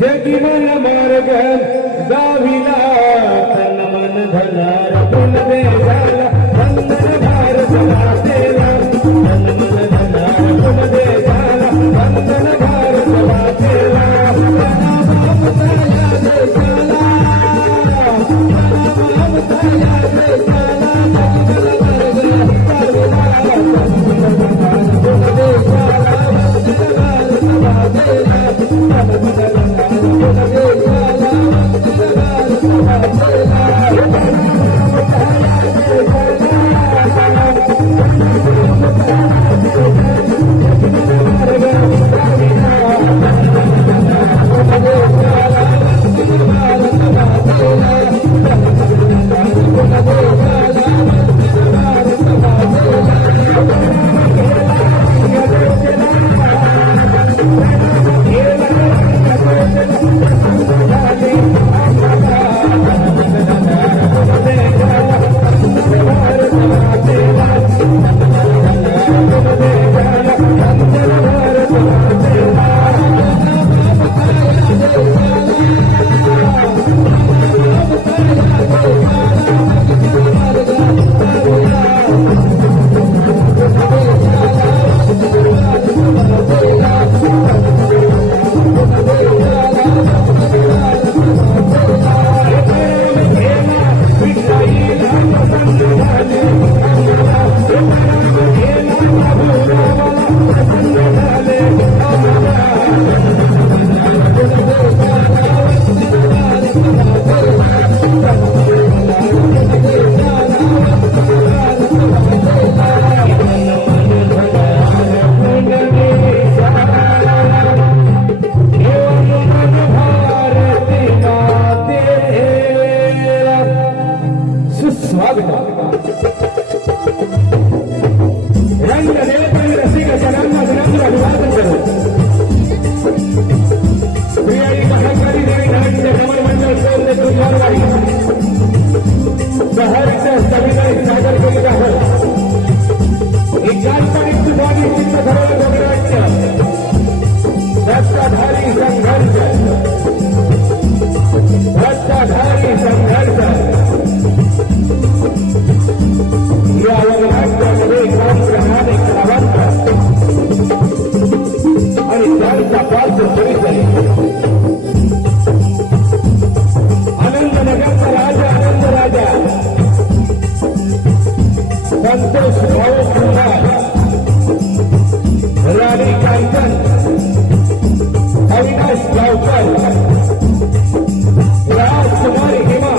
जगी मन मार्ग गाविला तन मन धनार फुल देशाला वंदन भारत मातेला तन मन धनार फुल देशाला वंदन भारत मातेला राजकुमारी हेमा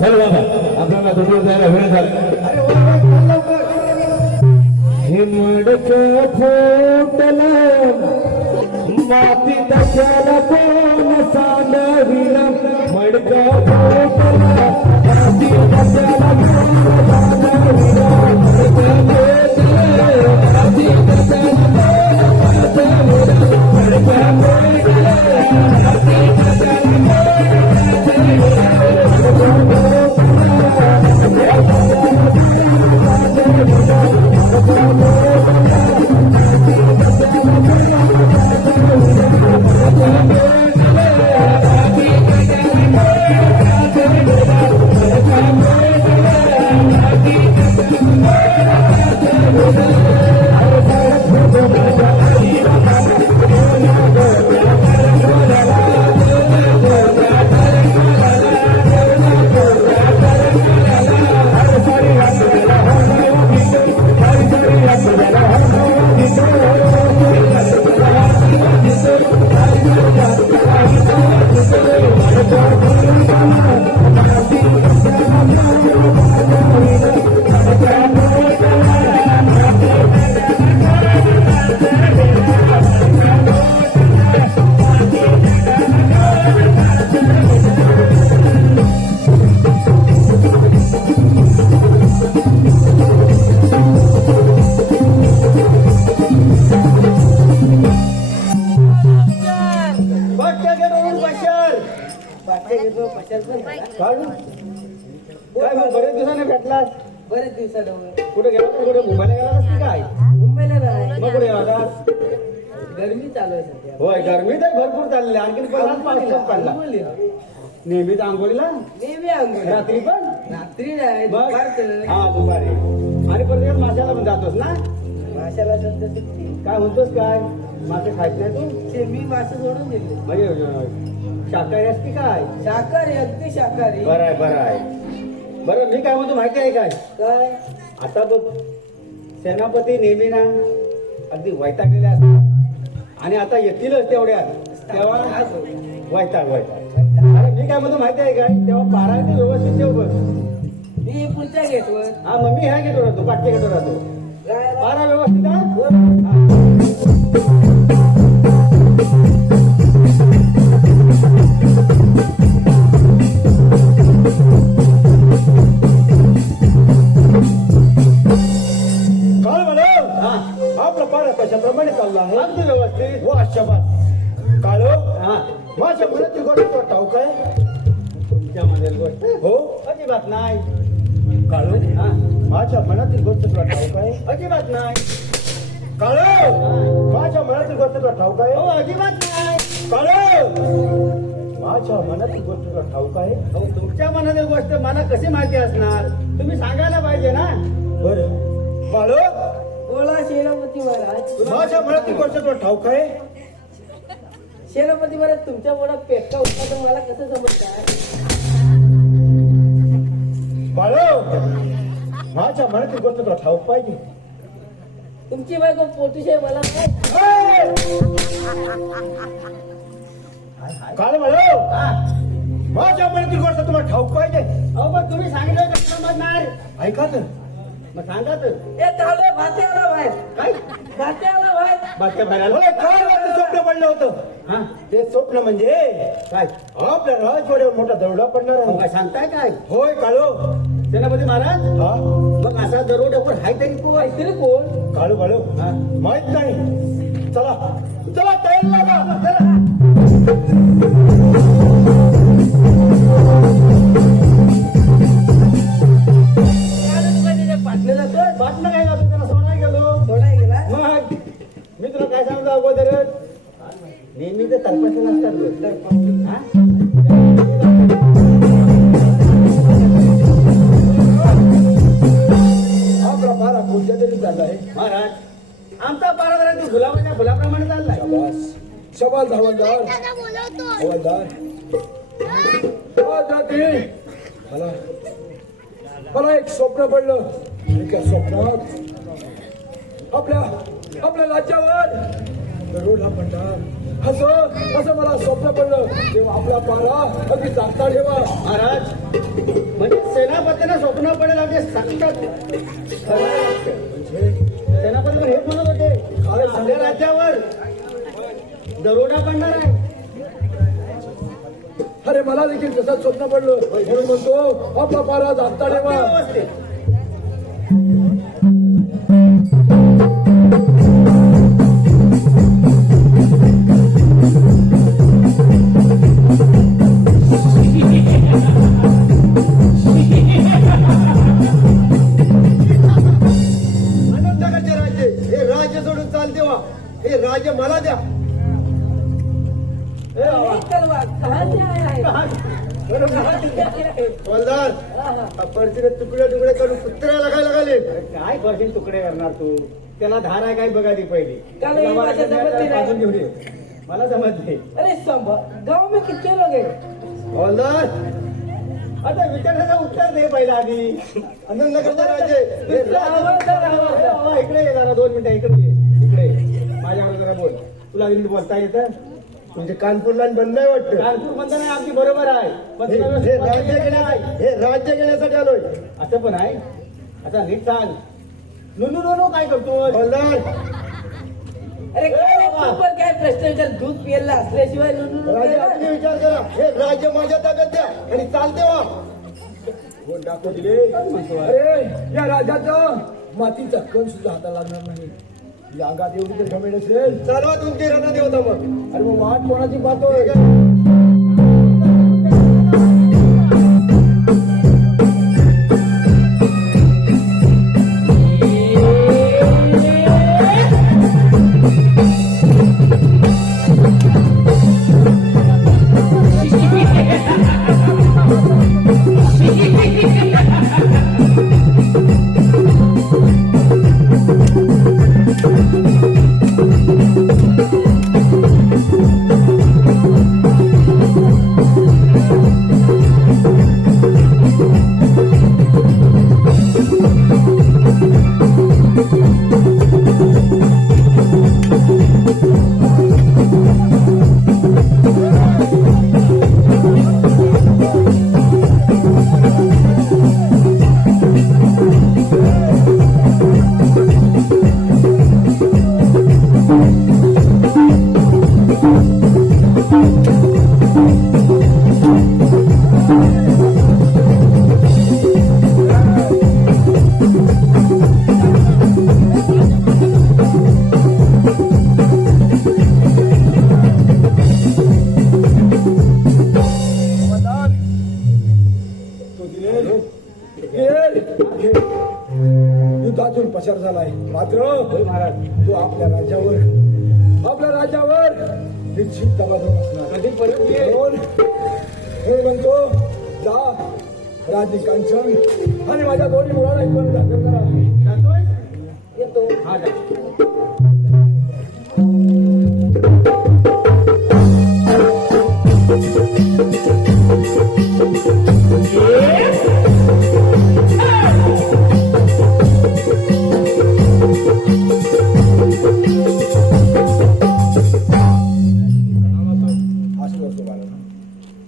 चल बाबा आपल्याला दुसरं जायला वेळ झाला अरे चल लवकर. हे मडकं फुटलं माती तशाला कोण सांडविला मडकं फुटलं माती तशाला कोण सांडविला मडकं फुटलं माती तशाला कोण सांडविला मडकं फुटलं माती बाटक्या गेटवरून बशाल. बाटक्या गेटवर बशाल पण झाला. काय मग बरेच दिवसाने भेटलास. बरेच दिवसाला कुठे गेला तू? कुठे मुंबईला गेला असती काय? मुंबईला नाही मग कुठे गेला? गरमी चालू आहे सध्या होय गरमी तर भरपूर चालली. आणखी परत पाऊस पडला. नेहमीच आंघोळीला नेहमी अंघोळ रात्री पण रात्री नाही बघ. दुपारचं. हा दुपारी आणि परत माशाला पण जातोस ना. माशाला सध्या सुट्टी. काय म्हणतोस काय? मासे खायच नाही तू? ते मी मासे सोडून दिले. म्हणजे शाकाहारी असते काय? शाकाहारी अगदी शाकाहारी. बरं आहे बरं आहे. बरं मी काय म्हणतो माहिती आहे काय? काय आता बघ सेनापती नेहमी ना अगदी वैतागलेले असतात आणि आता येतीलच तेवढ्या तेव्हा वैताग अरे मी काय म्हणतो माहिती आहे काय? तेव्हा पारा ते व्यवस्थित ठेव बघ. मी पुढच्या गेटवर हा मग मी ह्या घेतो राहतो पाठच्या घेतो राहतो. राहायला पारा व्यवस्थित हा? काय म्हणू? आपला पारा कशाप्रमाणे चालला आहे? अगदी व्यवस्थित. वा शबास. काळो माझ्या मनातील गोष्ट तुला ठाऊक आहे? तुमच्या मनातील गोष्ट हो अजिबात नाही. काळो माझ्या मनातील गोष्ट तुला ठाऊक आहे? अजिबात नाही. काळो माझ्या मनातील गोष्ट तुला ठाऊक आहे? हो अजिबात नाही. काळो माझ्या मनातील गोष्ट तुला ठाऊक आहे? हो तुमच्या मनातील गोष्ट मला कशी माहिती असणार? तुम्ही सांगायला पाहिजे ना. बरं काळो बोला सेनापती महाराज. माझ्या मनातील गोष्ट तुला ठाऊक आहे? सेनापती महाराज तुमच्या मनात पेटका होता तर मला कसं समजणार? बाळो माझ्या मनातील गोष्ट तुला ठाऊक पाहिजे. तुमची बायको पोटूशी आहे मला काय? काळ बाळो माझ्या मनातील गोष्ट तुम्हाला ठाऊक पाहिजे. अहो मग तुम्ही सांगितलं कसं समजणार? ऐका तर मग सांगा तर. ए चालू भाते आला बाहेर. काय भाते आला बाहेर. बातम्या बाहेर आलं? काय रात्री स्वप्न पडलं होतं? हा ते स्वप्न म्हणजे काय? आपल्या राजवाड्यावर मोठा दरोडा पडणार आहे. काय सांगताय काय? होय काळो सेनापती महाराज. हा मग असा दरोड्यावर हाय तरी कोण? काहीतरी कोण? काळू काळू माहित नाही. चला चला तयार लागा. चला पाटलं जातो बातम्या काय जातो त्याला सोडायला गेलो. थोडा गेला. मग मी तुला काय सांगतो अगोदरच नेहमी तर तलपाशी नसतात. आपला पारा कोणत्या तरी चाललाय महाराज. आमचा पारा जरा ते गुलाबाच्या फुलाप्रमाणे चाललाय. शबाल हवालदार हवालदार मला मला एक स्वप्न पडलं. त्या स्वप्नात आपल्या आपल्या राज्यावर गरुडला पडणार असं मला स्वप्न पडलं. तेव्हा आपला पारा अगदी चालता ठेवा महाराज. म्हणजे सेनापती हे म्हणत होते सगळ्या राज्यावर दरोडा पडणार आहे. अरे मला देखील तसंच स्वप्न पडलं म्हणून म्हणतो आपला पारा जाता ठेवा. व्यवस्थित. आनंदगडचे राज्य हे राज्य सोडून चाल देवा. हे राज्य मला द्या. तलवार कहाँ से आया है? हवालदार फरशीने तुकडे तुकडे करून कुत्र्याला काय लागले. काय फरशीन तुकडे करणार तू? त्याला धार आहे काय बघा ती पहिली. का नाही? मला माझ्या जमत नाही. बाजून घेऊन ये. मला जमत नाही. अरे संभा गांव में कितने लोग हैं? हवालदार आता विचारायचा उत्तर दे पहिला आधी. आनंदगडचे राज्य हे हवालदार. इकडे ये जरा 2 मिनिटं इकडे ये. इकडे ये. माझ्याकडे जरा बोल. तुला नीट बोलता येतं? म्हणजे कानपूरला बंद नाही वाटतं. कानपूर बंद नाही आमची बरोबर आहे. पण तुला हे राज्य घेण्यासाठी हे राज्य घेण्यासाठी आलोय. असं पण आहे. आता नीट सांग. नुनू काय करतो? हवालदार अरे काय पर काय प्रश्न जर दूध पियला असल्याशिवाय राज्य आपले विचार करा. हे राज्य माझ्या ताब्यात द्या आणि चालते वा. कोण दाखवू दिले? अरे या राजाचं मातीचा कण सुद्धा हाताला लागणार नाही. या अंगात एवढी जर घमेल असेल चालवा तुमची रणदेवता मग. अरे मग वाट कोणाची पाहतोय? युद्धातून पसार झालाय. मात्र तो आपल्या राज्यावर निश्चित दबाव असणार. कधी परत ये. म्हणून हे म्हणतो जा राजी कांचन आणि माझ्या दोन्ही मुलांना इकडून दाखल करा. जातोय? येतो. हा जा.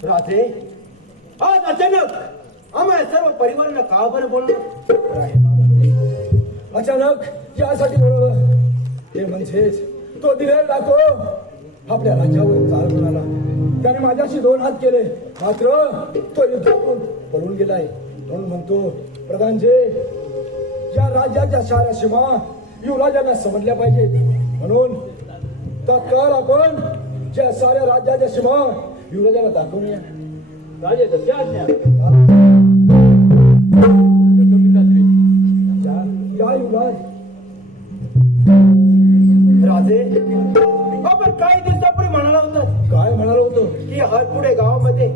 राजे आज अचानक आम्हा सर्व परिवारांना का बरं बोललो. अचानक यासाठी बोलवलं ते म्हणजेच तो दिलेला दाखव आपल्या राज्यावर चाल म्हणाला. त्याने माझ्याशी 2 हात केले. मात्र तो युद्धातून पळून गेलाय. म्हणून म्हणतो प्रधानजी या राज्याच्या साऱ्या सीमा युवराजांना समजल्या पाहिजेत. म्हणून तत्काळ आपण ज्या साऱ्या राज्याच्या सीमा युवराजांना दाखवूया. राजे धन्य आज्ञा. या युवराज. राजे आपण काही दिवसापूर्वी म्हणाला होता काय म्हणालो होतो? की हरपुडे गावामध्ये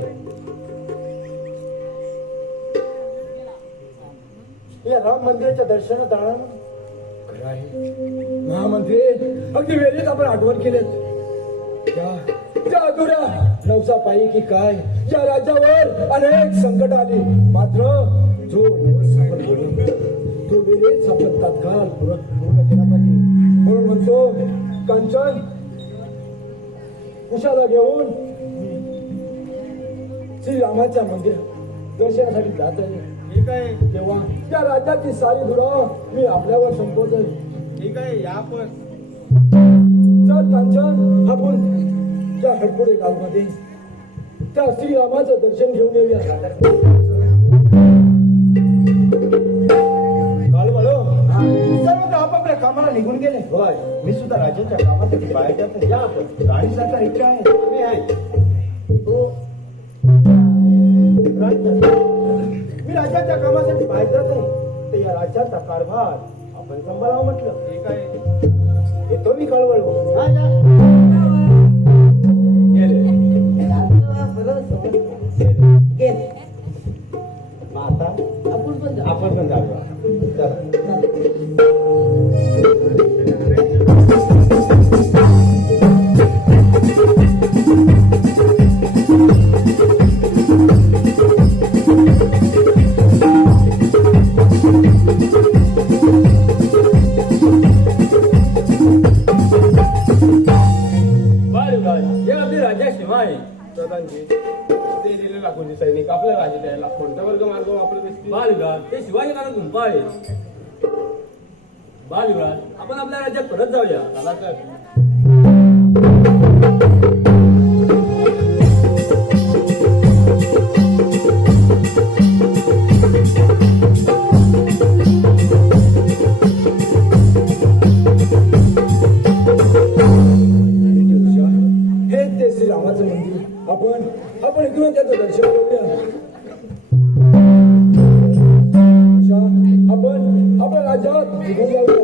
या राम मंदिराच्या दर्शनात जाणार. खरं आहे महामंत्री. अगदी वेळेत आपण आठवण केलेत. त्या अधुऱ्या नवसापायी की काय या राज्यावर अनेक संकट आली. मात्र जो नवस आपण बोलून तो वेळेत आपण तात्काळ पूर्ण केला पाहिजे. म्हणून म्हणतो कांचन कुशाला घेऊन श्रीरामाच्या मंदिर दर्शनासाठी जात आहे. ठीक आहे तेव्हा त्या राज्याची सारी धुरा मी आपल्यावर संपवतोय. ठीक आहे या पण चल कांचन, आपण त्या खडपुडे गावमध्ये त्या श्रीरामाचं दर्शन घेऊन येऊया. काल म्हणो सर्व आपापल्या कामाला निघून गेले. होय. मी सुद्धा राजाच्या कामासाठी बाहेर जातो. या आपण राणीसारखा इच्छा आहे. मी आहे हो. मी राज्याच्या कामासाठी बाहेर जातो. तर या राज्याचा कारभार आपण सांभाळावं म्हटलं. ठीक आहे येतो मी कळवळ. बरोबर समजलं. गेले. आता आपण पण जाऊ. आपण पण जाऊया. चला. हे आपली राजा शिवा आहे. प्रधानजी ते दिले लाखोजी सैनिक आपल्या राजा द्यायला कोणता वर्ग मार्ग वापरत असतील. बालयुवराज ते शिवाजी महाराज गुंपा आहे. बालयुवराज आपण आपल्या राज्यात परत जाऊया. चला तर हेच ते श्रीरामाचं मंदिर. आपण इकडून त्याचं दर्शन करूया. उषा, आपण आपल्या राज्यात निघून जाऊया.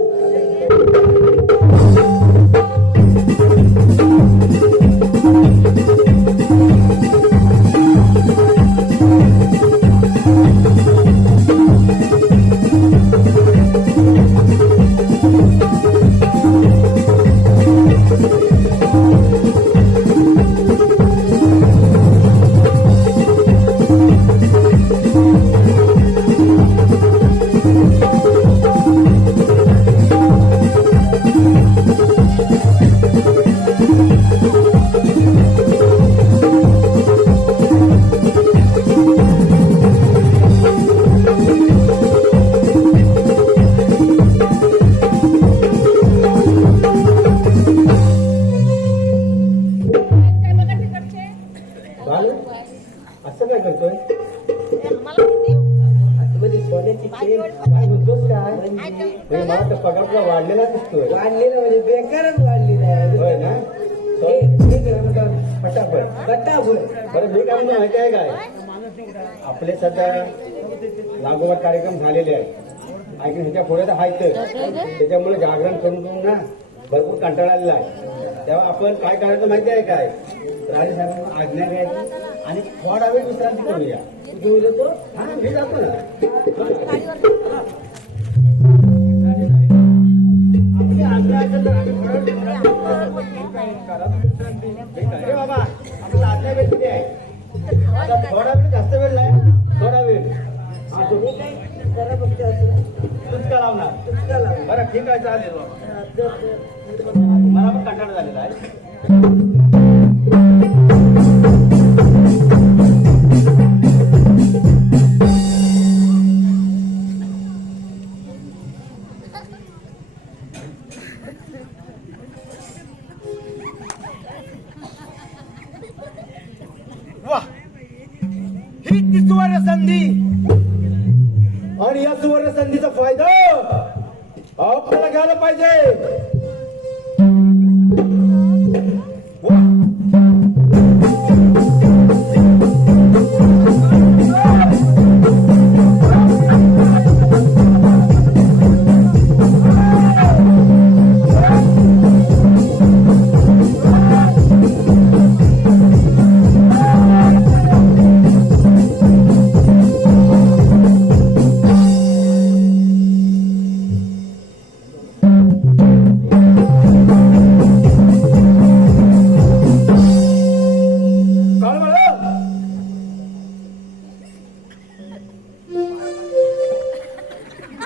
असं काय करतोय? आतमध्ये सोन्याची चेन. काय म्हणतोस काय? म्हणजे मला तर पगार तुला वाढलेला दिसतोय. वाढलेलं म्हणजे बेकारच वाढलेलं आहे. होय ना? हे ग्रामदार पटापट. गट्टाभर. बरं मी काय म्हणतो माहिती आहे काय? आपले सध्या लागोपाठ कार्यक्रम झालेले आहेत आणि ह्याच्या पुढे तर आहेत. त्याच्यामुळे जागरण करून ना भरपूर कंटाळा आलेला आहे. तेव्हा आपण काय करायचं माहिती आहे काय? राजेसाहेबांना आज्ञा घ्यायची आणि थोडा वेळ विश्रांती करूया. घेऊन येतो. हा मी जातो ना. आपली आज्ञा असेल तर आम्ही थोडा वेळ विश्रांती अरे बाबा आपल्याला आज्ञा भेटली आहे. आता थोडा वेळ जास्त वेळ नाही. थोडा वेळ हा तुम्ही काय जरा फक्त असं तुझका लावणार. तुटका लावा. बरं ठीक आहे चालेल बाबा. तर मला पण कंटाळा झालेला आहे. वाह ही ती सुवर्ण संधी आणि या सुवर्ण संधीचा फायदा आपल्याला घ्यायला पाहिजे.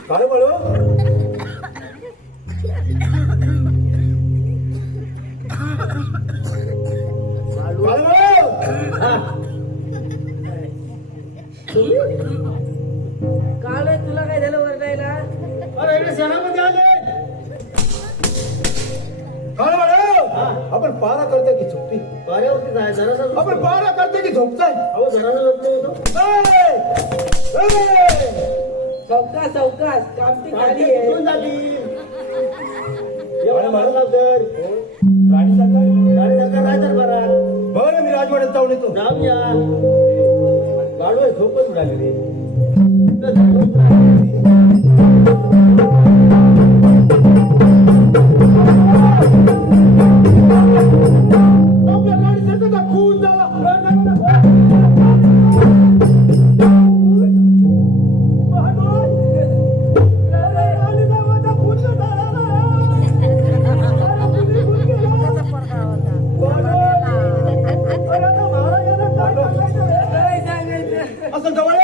काय बोलू? तुम्ही पाऱ्यावरती वाऱ्यावरती जाय जरासा आपण पारा करते की झोपताय अहो जरासा झोपतो येतो चौकास चौकास कामती खाली आहे कुठून जातील एवढं म्हणत तर राणी सरकार गाडी सकाळ नाही तर बरा बरं मी राजवाड्यात जाऊन येतो जाऊन या गाडवे झोपच उडाली रे आपल्या गाडीचा कसा खून झाला असं जवळ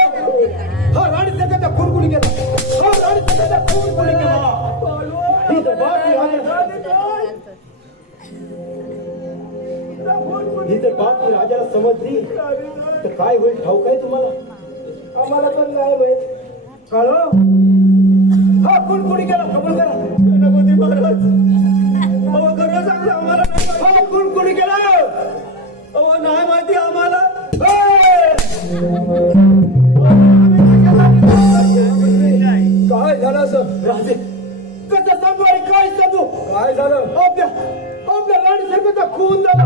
हा राणी सगळ्याचा खून कुणी केला हा राणी सगळ्याचा खून कुणी केला ही तर बातमी ही तर बातमी राजाला समजली तर काय होईल ठाऊक आहे तुम्हाला आम्हाला पण नाही माहित काळ हा खून कुणी केला कबूल करा गणपती महाराज अहो खरं सांगा आम्हाला हा खून कुणी केला अहो नाही माहिती आम्हाला काय झालं असं राजे कसं सांगू आणि काय सांगू काय झालं आपल्या राणी संघाचा खून झाला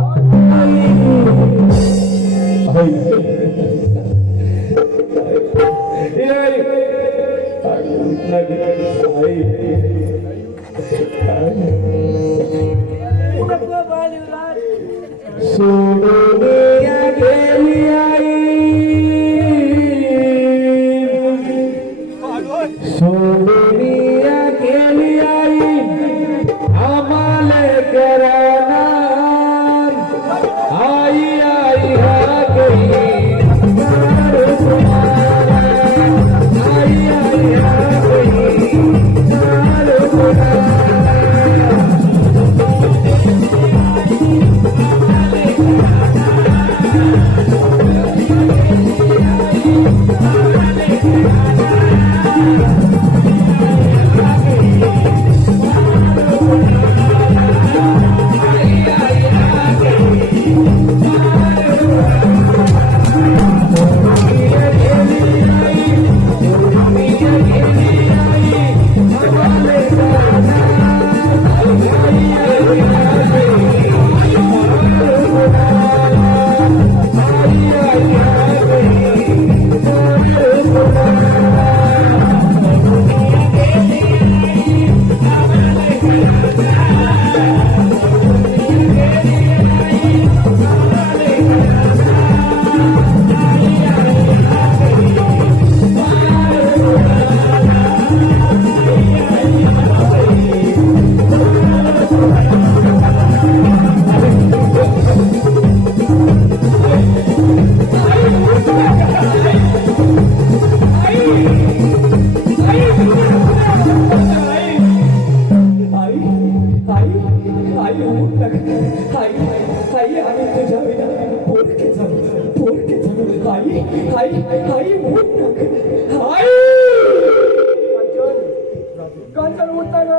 कांचन उठता ग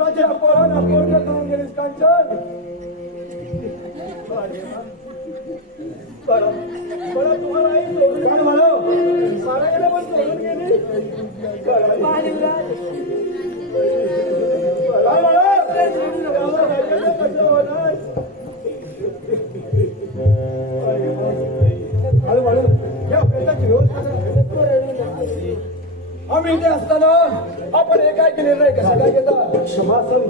राजा पोरांना पोरग करून गेलीस कांचन बरं तुम्हाला आई सोडून काढ मला सारायला पण सोडून गेली काय मला कसं होणार हळूहळू या प्रेताची व्यवस्था करा. आम्ही इथे असताना आपण हे काय केलेलं नाही कसं काय घेता क्षमा असावी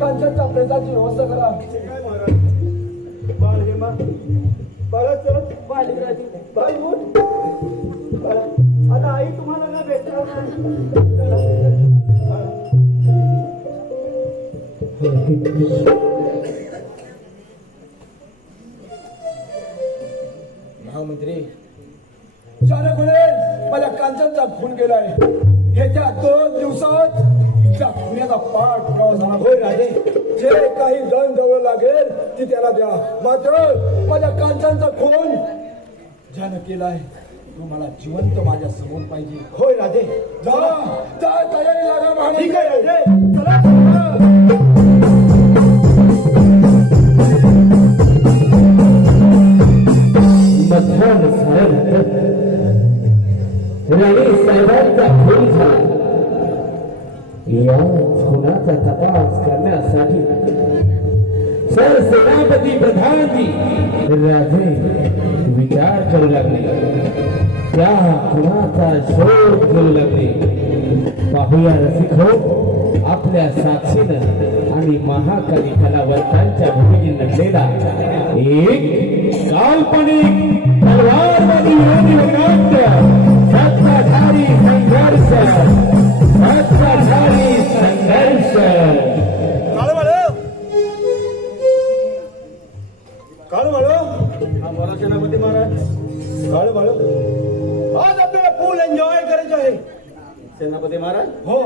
कांचनच्या प्रेताची व्यवस्था करा काय महाराज बाळ हेमा बाळा चल बाई उठ बाळा, आता आई तुम्हाला ना महामंत्री चालकुळे माझ्या कांचनचा खून केलाय ह्याच्या 2 दिवसात त्या खुन्याचा पाठ झाला होय राजे जे काही दंड जवळ लागेल ती त्याला द्या मात्र माझ्या कांचनचा खून ज्यानं केलाय तो मला जिवंत माझ्या समोर पाहिजे होय राजे जा तयारी लागा ठीक आहे महामंत्री राजे चला या खुनाचा तपास करण्यासाठी सरसेनापती प्रधानजी राजे विचार करू लागले. त्या खुनाचा शोध घेऊ लागले. पाहूया रसिक हो, आपल्या साक्षीनं आणि महाकवी कलावंतांच्या भूमिकेत नटलेला एक काल्पनिक तलवारबाजी विरोधी नाट्य सत्ताधारी संघर्ष. सत्ताधारी संघर्ष. हा बोला सेनापती महाराज. आज आपल्याला फुल एन्जॉय करायचं आहे. सेनापती महाराज हो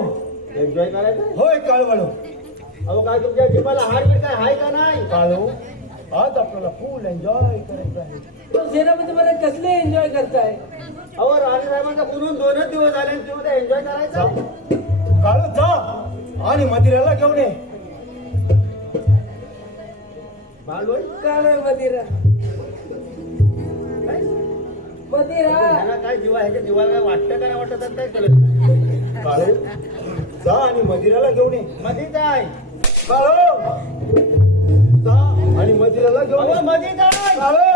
एन्जॉय करायचं होय काळवाळो. अहो काय तुमच्या जिभाला हाडबीड काय हाय का नाही? काळो आज आपल्याला फुल एन्जॉय करायचं आहे. तो सेनापती मला कसले एन्जॉय करताय? अहो राणी साहेबांचा बोलून 2च दिवस झाले आणि तुम्ही एन्जॉय करायचा. काळो जा आणि मदिराला घेऊन ये. भांडवल काय मदिरा मदिरा ह्याला काय जीवा ह्याच्या जीवाला काय वाटतं का नाही वाटत तर काय कळत नाही. काळो जा आणि मदिराला घेऊन ये. मधीच आहे. काळो जा आणि मदिराला घेऊन अहो ये. मधीच आहे. काळो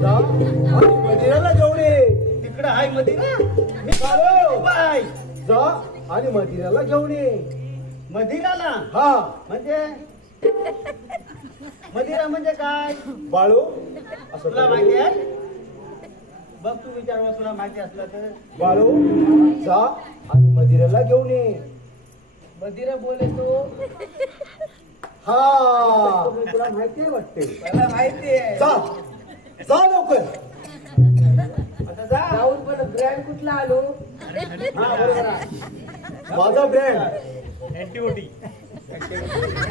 जा आणि मदिराला घेऊन ये. तिकडं आहे मधीरा. मी काळो बाय जा आणि मदिराला घेऊन ये. मधीराला हा म्हणजे मदिरा म्हणजे काय बाळू तुला माहिती आहे? बघ तू विचार तुला माहिती असलं तर. बाळू जा आणि मदिराला घेऊन ये. मदिरा बोले तो हा तुला माहिती आहे वाटते. मला माहिती आहे. जा जा लवकर. आता जा. जाऊन पण ब्रँड कुठला आलो? हा बरोबर आहे. माझा ब्रँड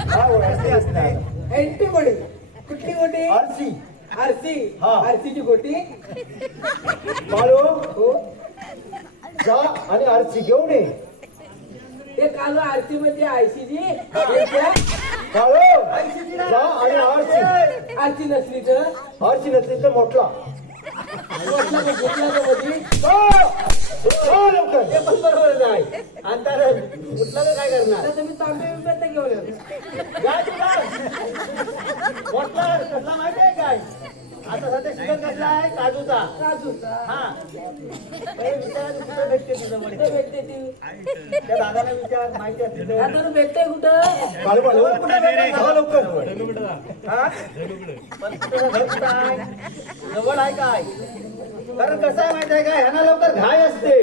हा ओळखते असणार. अँटीबॉडी कुठली गोटी? आरसी. आरसी. हा. आरसीची गोटी. बाळू हो जा आणि आरसी घेऊन ये. ते काल आरसी म्हणजे आयसीजी. बाळू जा आणि आरसी. आरसी नसली तर आरसी नसली तर मोठला. कुठला तो कुठला तो मधी? जा लवकर. ते पण बरोबरच आहे. अंतर कुठला तर काय करणार? आता तुम्ही तांबे बिंबे तर घेऊन येतो. काय तुला? म्हटलं कसला माहिती आहे काय? आता सध्या शिकत कसला आहे? काजूचा. काजूचा. हा पहिले विचार कुठं भेटते तुझं कुठे वडील? भेटते ती? त्या दादाला विचार माहिती असते तर. आता भेटते कुठं? बाळू बाळू जा लवकर. हा? पण तुझं घर कुठं आहे? जवळ आहे काय? कारण कसं आहे माहिती आहे का? ह्यांना लवकर घाई असते.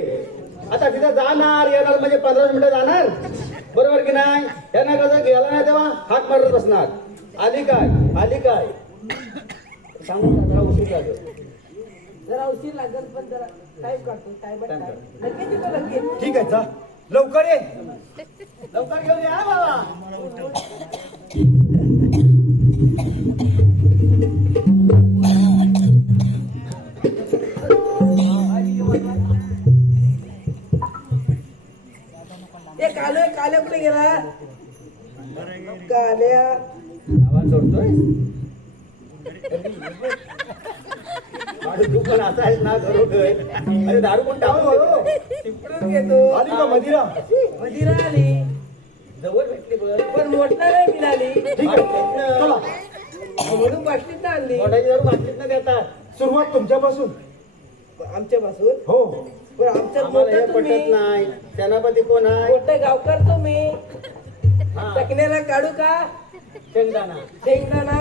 आता तिथं जाणार येणार म्हणजे 15 मिनिटं जाणार, बरोबर की नाही? त्यांना कसं गेला नाही तेव्हा हात मारत बसणार. आली काय सांगून जरा उशीर झालो. जरा उशीर लागेल पण जरा टाइम काढतो. टाइम लगेच येतो लगेच. ठीक आहे जा लवकर ये. लवकर घेऊन या बाबा. ते काल्या कुठे गेला? काल्या आवाज सोडतोय. तू पण असा आहेस ना घरोघर. अरे दारू पण टाकू तिकडून घेतो. आली का मदिरा? मदिरा आली जवळ भेटली बरं. पण मोठा नाही मिळाली ठीक आहे चला. म्हणून बाटलीत आणली. मोठाची दारू बाटलीत न देतात. सुरुवात तुमच्यापासून. आमच्यापासून हो पण आमच्यात आम्हाला हे मोठं पटत तुम्ही. नाही. सेनापती कोण आहे? मोठं गावकर तुम्ही. हा. चकण्याला काढू का? शेंगदाणा शेंगदाणा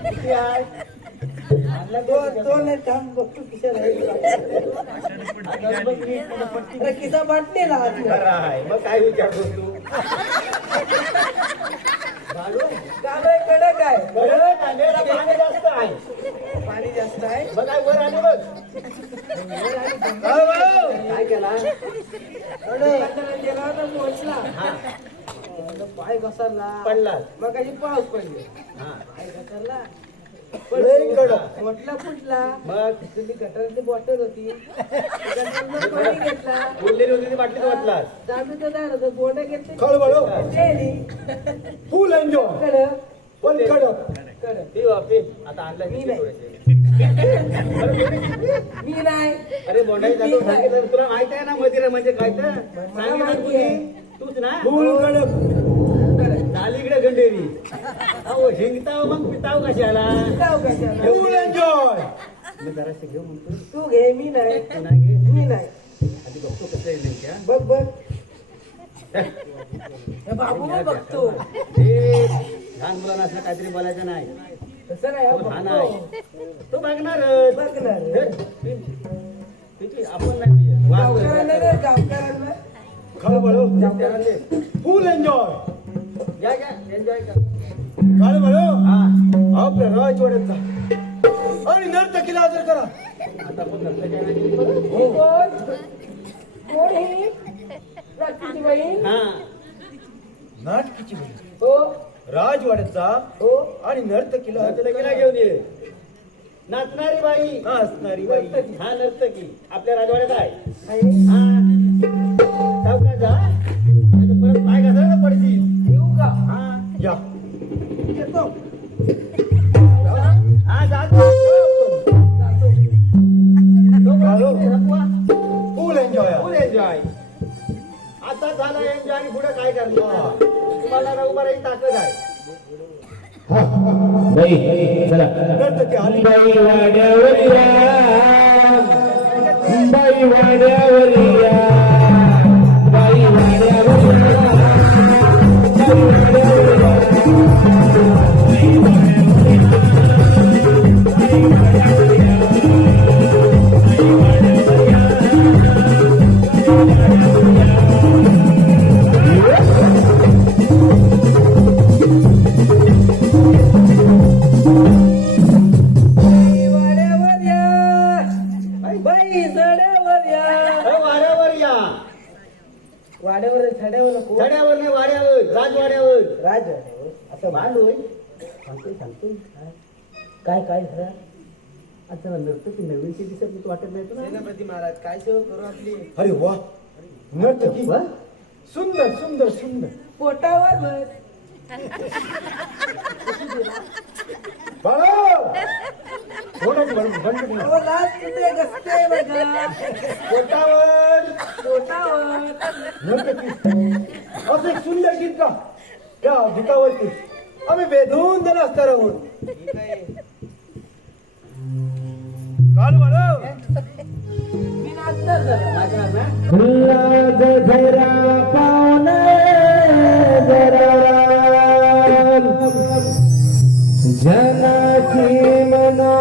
किती आहे? आणला तो नाही थांब बघतो किशा राहील. किसा बाटलेला खरं आहे. मग काय विचारतो तू? कालोय कडक आहे. बरं, कांद्याला पाणी जास्त आहे. पाणी जास्त आहे. बघ काय वर आले बघ. काय केला? दुकानदाराला गेला होता पोहोचला. हा पाय घसरला. पडला. मग काही पाऊस पडले. हा पाय घसरला. लय कडक. म्हटला फुटला. मग तुझी गटाराची बॉटल होती. गटारातनं पाणी घेतला. उरलेली होती ती बाटलीत वाटलास. दाबीचं दार होतं. बोंड घेतली. खळबळो नेली. फुल एन्जॉय कडक पण कडक. कडक. ती वापी आता आणला मी किती नाही. थोडेसे. मी नाही. अरे बोंडाई जातो सांगितलं तुला माहित आहे ना मदिरा म्हणजे काय तर मला सांगितलं माहिती तुम्ही. आहे. तूच ना फुल कडक झाली इकडे गंडेरी अहो हिंगताव मग पिताव कशाला जाऊ कशाला? फुल एन्जॉय मी जरासं घेऊ म्हणतो तू घे मी नाही तू नाही घे मी नाही आधी बघतो कसं आहे नेमक्या बघ बघ हे बाबू मग बघतो हे लहान मुलांना असं काहीतरी बोलायचं नाही तसं नाही तो हा, लहान बघतो. आहे तो बघणार बघणार आपण नाही गावकऱ्यांना रे, गावकऱ्यांना खळबळ फुल एन्जॉय घ्या घ्या एन्जॉय कर खळबळ हा आपल्या राजवाड्याचा आणि नर्तकीला हजर करा आता पण नंतर काय नाही ही कोण? कोण ही? रात्रीची बहीण? हा नाटकीची मुलगी हो राजवाड्याचा हो आणि नर्तकीला हजर लगेला करा. घेऊन ये नाचणारी बाई असणारी बाई हा नर्तकी आपल्या राजवाड्यात आहे आहे. हा सावकाश जा नाहीतर परत पाय घासायला पडतील येऊ का? हा या येतो. हा जा फुल एन्जॉय फुल एन्जॉय आता झालं एन्जॉय आणि पुढे काय करणार तुम्हाला ना उभा राही ताकद आहे बाई चला नर्तकी आली बाई वाड्यावर या बाई वाड्यावर या बाई वाड्यावर या बाई वाड्यावर या बाई वाड्यावर या. बाई सड्यावर या. वाड्यावर या वाड्यावर सड्यावर नको चढ्यावर नाही वाड्यावर राजवाड्यावर राजवाड्यावर असं भांड होय सांगतोय काय काय झालं आता नर्तकी नवीनची दिसत वाटत नाही तुला सेनापती महाराज काय सेवा करू आपली अरे वा नर्तकी सुंदर सुंदर सुंदर पोटावर बस. बाळा कोणाची बंड अहो, लाज कुठे गसते बघा पोटावर पोटावर नर्तकी असं एक सुंदर गीत का त्या गीतावरती आम्ही बेधून जण असणार आहोत काल म्हणा मी नाचणार जरा नाचणार ना लाज धरा पावन जरा जनाची मनाची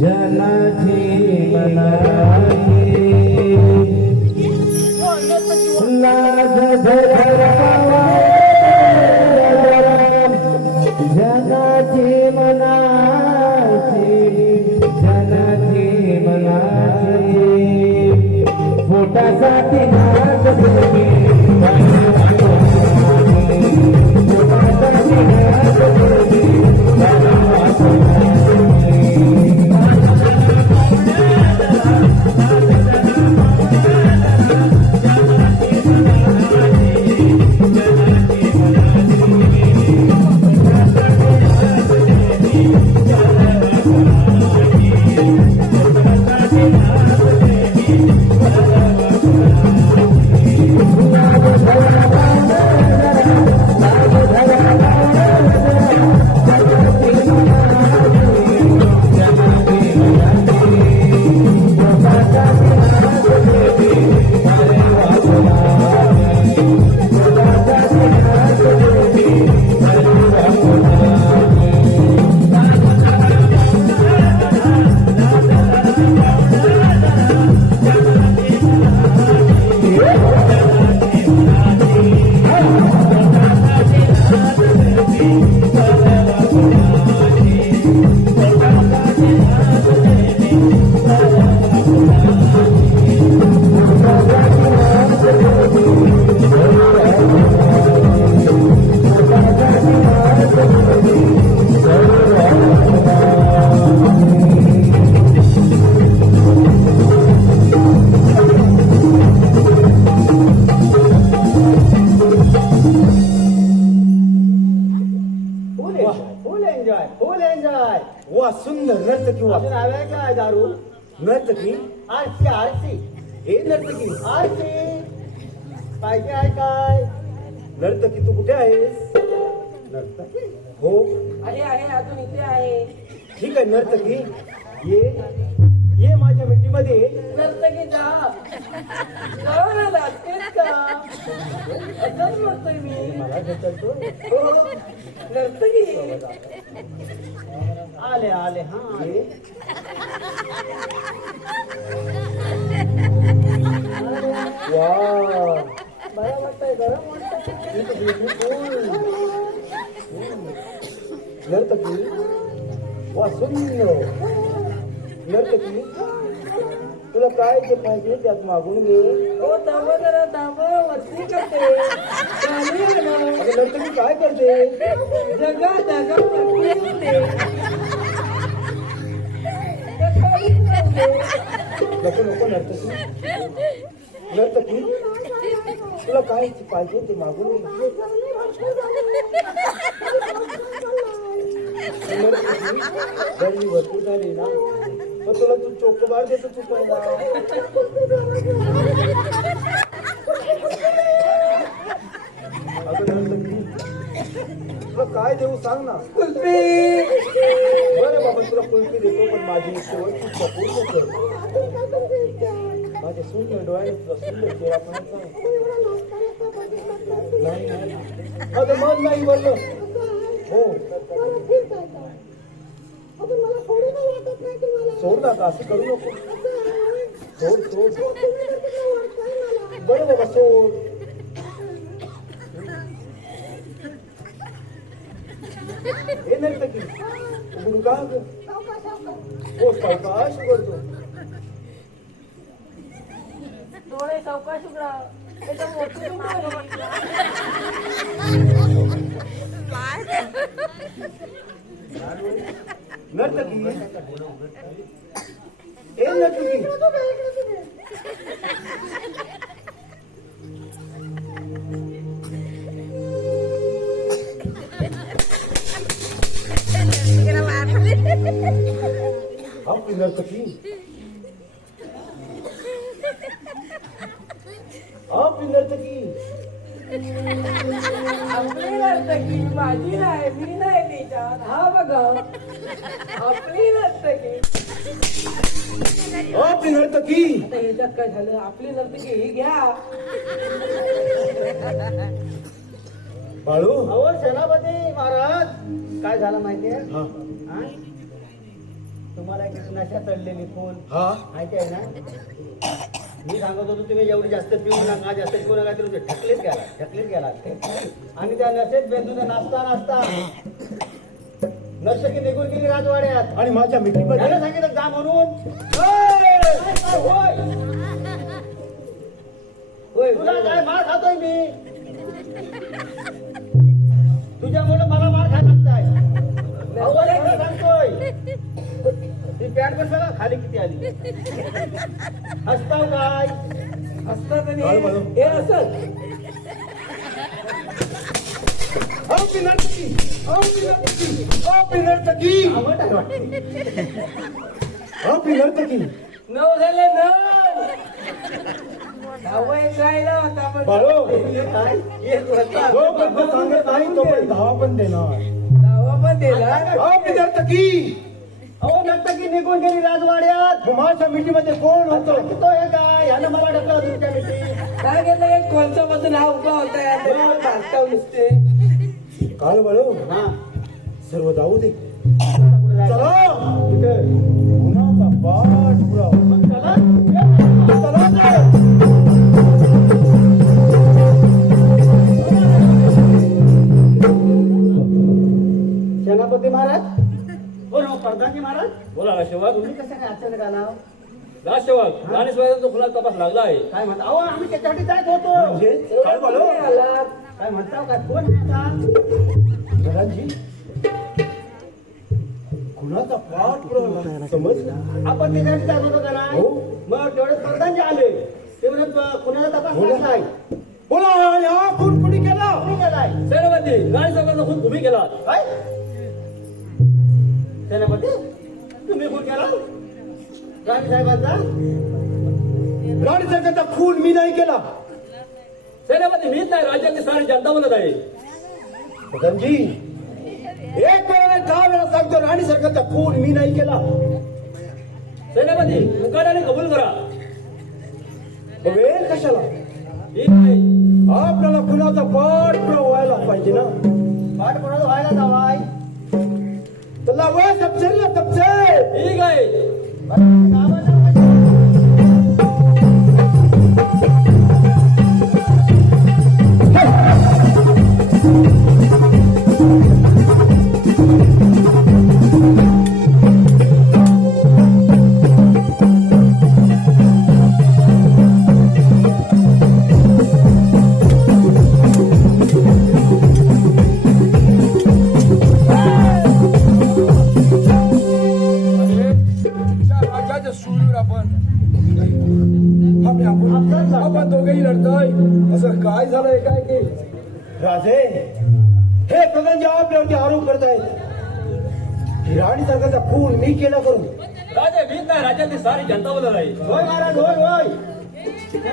जनाची मनाची लाज धरा जनाची मनाची जनाची मनाची पोटासाठी नाच देवी पोटासाठी नाच देवी फुल एन्जॉय वा सुंदर नर्तकी वा अजून हवे काय दारू नर्तकी आरती आरती हे नर्तकी आरती पाहिजे आहे काय? नर्तकी तू कुठे आहेस? नर्तकी हो आहे आहे अजून इथे आहे. ठीक आहे नर्तकी ये ये माझ्या मिठीमध्ये ये. नर्तकी जा ना लागतेच का असंच म्हणतोय मी. मला ढकलतोय. हो नर्तकी आले आले हा ये. वा बरं वाटतंय गरम वाटतंय. नर्तकी वा सुंदर नर्तकी तुला काय जे पाहिजे त्यात मागून घे. हो थांबा जरा थांबा वस्ती करते. चालेल ना. अगं नर्तकी काय करते? जगा जगा वस्ती होते. ते काढून जाऊ दे. नको नको नर्तकी नर्तकी तुला काय पाहिजे ते मागून घे. नर्तकी गर्मी भरपूर झाली ना मग तुला तू चोकोबार देतो तू पण जा. अगं नर्तकी तुला काय देऊ सांग ना. कुल्फी बरं बाबा तुला कुल्फी देतो पण माझी शेवटची पूर्ण कर. माझ्या सुंदर डोळ्याने तुला सुंदर चेहरा पाहायचा आहे. नाही नाही माझं मन नाही बोललं. हो सोड ना आता असं करू नको. सोड सोड बरं बाबा सोड. हे नाही तर की उघडू का हो सावकाश करतो. डोळे सावकाश उघडा. त्याच्या मोठी नर्तकी ए नर्तकी आपली नर्तकी आपली नर्तकी आपली नर्तकी माझी नाही मी नाही त्याच्यात. हा बघा आपली नर्तकी. आपली नर्तकी आता ह्याच्यात काय झालं. आपली नर्तकी ही घ्या. बाळू अहो सेनापती महाराज काय झालं माहितीये हा हा? तुम्हाला एक नशा चढलेली फोन हा माहिती आहे ना. मी सांगत होतो तुम्ही एवढी जास्त पिऊ नका जास्त पिऊ नका तुम्ही ढकलीत गेला आणि त्या नशेत बेंदून नाचता नाचता नशकी निघून गेली राजवाड्यात. आणि माझ्या मिठीमध्ये त्याला सांगितलं जा म्हणून. होय होय तुला काय मार खातोय मी. तुझ्यामुळे मला मार खायला लागताय. सांगतोय ती पॅन्ट पण बघा खाली किती आली. हसताव काय असतं का काय बोलू? नाही. हे असं आपली नर्तकी आपली नर्तकी आपली नर्तकी आवड आहे वाटते. आपली नर्तकी नऊ झाले नऊ. धावा एक राहिला होता पण बाळू काय एक होता. जो पण सांगत नाही तो पण धावा पण देणार. धावा पण दिला. आपली नर्तकी अहो नर्तकी निघून गेली राजवाड्यात. मग माझ्या मिठीमध्ये कोण होतं? तो हे काय ह्यानं मला ढकला तुमच्या मिठी. काय घेतलं एक कोणता बसून हा उभा होता. भारताव नुसते काळ बाळू हा सर्व जाऊ दे. कुठे जायचं? चला कुठे? उन्हाचा पाठ पुरा मग चला. सेनापती महाराज हो ना प्रधानजी महाराज बोला राजसेवक. तुम्ही कसं काय अचानक आला. राजसेवक ज्ञानेश्वराचा खुला तपास लागला आहे. काय म्हणता अहो आम्ही त्याच्यासाठी जात होतो. म्हणजे काय बाळू आला. काय म्हणता काय कोण आहे आता? धनाजी कुणाचा पाठ पुरा समजला. आपण त्याच्यासाठी जात होतो का नाही. हो. मग तेवढे प्रधानजी आले ते म्हणत कुणाला तपास लागलाय. बोला हा खून कुणी केला? कोणी केलाय? सेनापती ज्ञानेश्वराचा खून तुम्ही केला. काय? सेनापती तुम्ही खून केला राणी साहेबांचा. राणी सरकारचा खून मी नाही केला. सेनापती मीच नाही, राज्यातली सारी जनता म्हणत आहे. प्रधानजी, एक वेळा 10 वेळा सांगतो, राणी सरकारचा खून मी नाही केला. सेनापती मुकाट्याने कबूल करा. वेळ कशाला? ठीक आहे. आपल्याला कुणाचा पाठ व्हायला पाहिजे ना. पाठ कोणाला व्हायला जावाय? तुला वय सबसेल ना सबसे. ठीक आहे. त्या राजाच्या सूर्यवर आपण दोघेही लढतोय. असं काय झालंय काय की राजे, हे प्रधानजी आपल्यावरती आरोप करत आहेत की राणी सरकारचा खून मी केला करून. राजे मीच नाही, राज्यातली सारी जनता म्हणत आहे. होय महाराज, होय होय.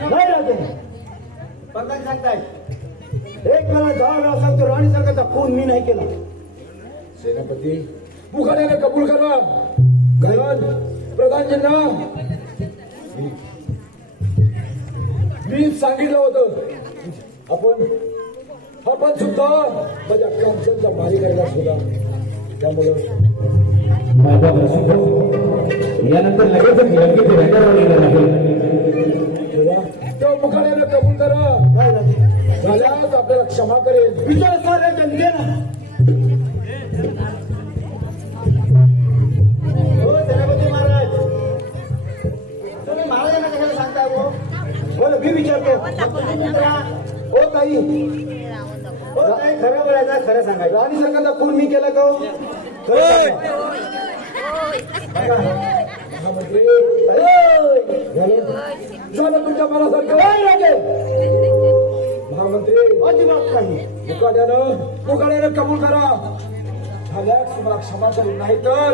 नाही राजे, प्रधान सांगताय. एक वेळा 10 वेळा सांगतो, राणी सरकारचा खून मी नाही केला. सेनापती मुखाने कबूल करा. प्रधानजींना मी सांगितलं होतं आपण सुद्धा माझ्या कामचा मारी करायला सुद्धा. त्यामुळं माझा प्रसिद्ध यानंतर लगेच लगेच रंगावर येणार आहे. तेव्हा मुखाने कबूल करा. नाही राजे, राजाच आपल्याला क्षमा करेल. विचार साऱ्या जनतेला. हो सेनापती महाराज, तुम्ही महाराजांना कशाला सांगताय हो? बोला, मी विचारतो. हो ताई, हो ताई, खरं बोलायचं, खरं सांगायचं. राणी सरकारचा खून मी केला का हो? खरं सांगा. महामंत्री झालं तुमच्या मनासारखं. नाही राजे, महामंत्री अजिबात नाही. मुकाट्यानं कबूल करा. झाल्यास तुम्हाला क्षमा करेल. नाहीतर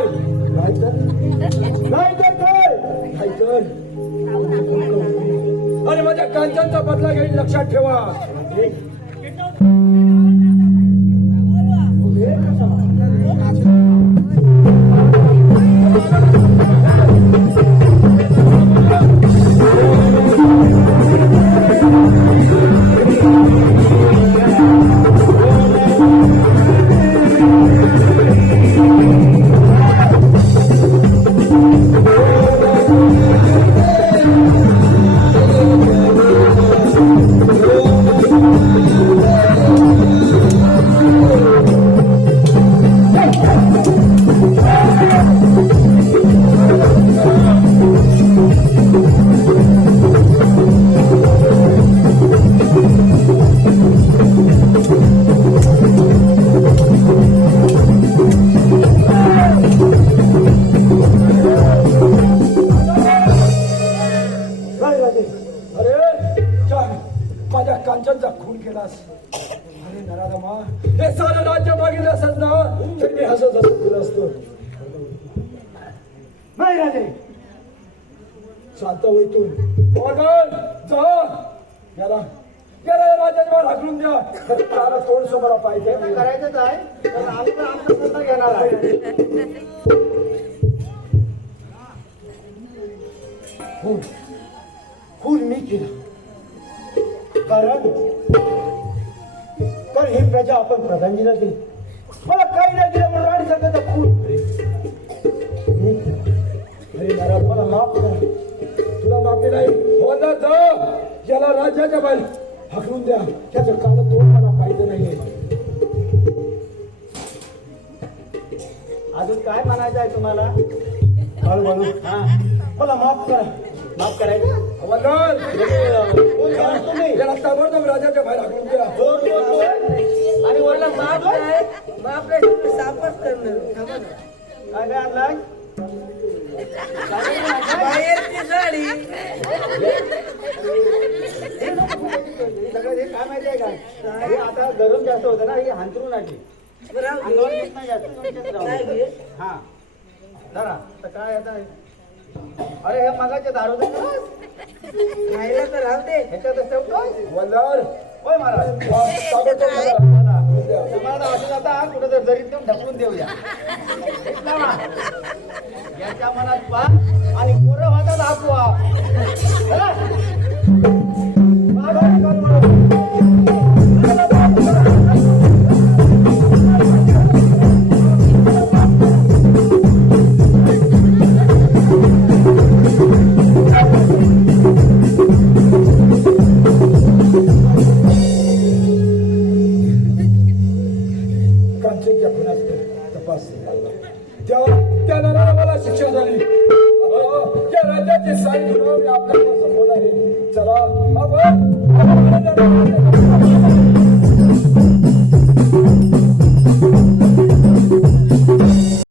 अरे माझ्या कांचनचा बदला घेईल, लक्षात ठेवा. माझ्या कांचनचा खून केलास. अरे नराधमा, हे सारं राज्य मागितलं असत ना तर मी हसत दिलं असतो. नाही राजे, शांत होईतून जा. याला राजांवर हाकलून द्या. त्याला तोंड समोर पाहिजे. करायचंच आहे, तर आम्ही पण आमचं पुन्हा घेणार आहे. खून मी केला कारण ही प्रजा आपण प्रधानजीला दिली. मला काही नाही दिलं म्हणून राणी सरकारचा खून. अरे महाराज, मला माफ करा. तुला माफी नाही. होणार जा. याला राज्याच्या बाहेर हाकलून द्या. त्याचं काळ तोंड मला पाहिजे नाहीये. अजून काय म्हणायचं आहे तुम्हाला? हळूहळू हा, मला माफ करा. माफ करायचं. हवालदार, तुम्ही याला ताबडतोब राज्याच्या बाहेर हाकलून द्या. जोर बोल बोल. आणि वरला माफ आहे. सापच करणार काय काय आणलाय? बाहेरची साडी सगळं हे काय माहिती आहे का? हे आता गरम जास्त होतं ना, हे हांतरून आली. अंगावर येत नाही जास्त. हा, धरा. आता काय आता? अरे हे मगाचे दारू राहिला तर राहू दे. ह्याच्यातच ठेवतोय वल्लार होय महाराज ताबडतोब मला तुम्हाला वाटत आता कुठं तर जरीत नेऊन ढकलून देऊया लावा. याच्या मनात पा आणि पोरं होतात आपोआप. चला. माघारी काढू मला. कांचनच्या खुनाचा तपास लागला. त्या नराला मला शिक्षा झाली. आता या राज्याची साई आपल्याला संपवत आहे. चला आपण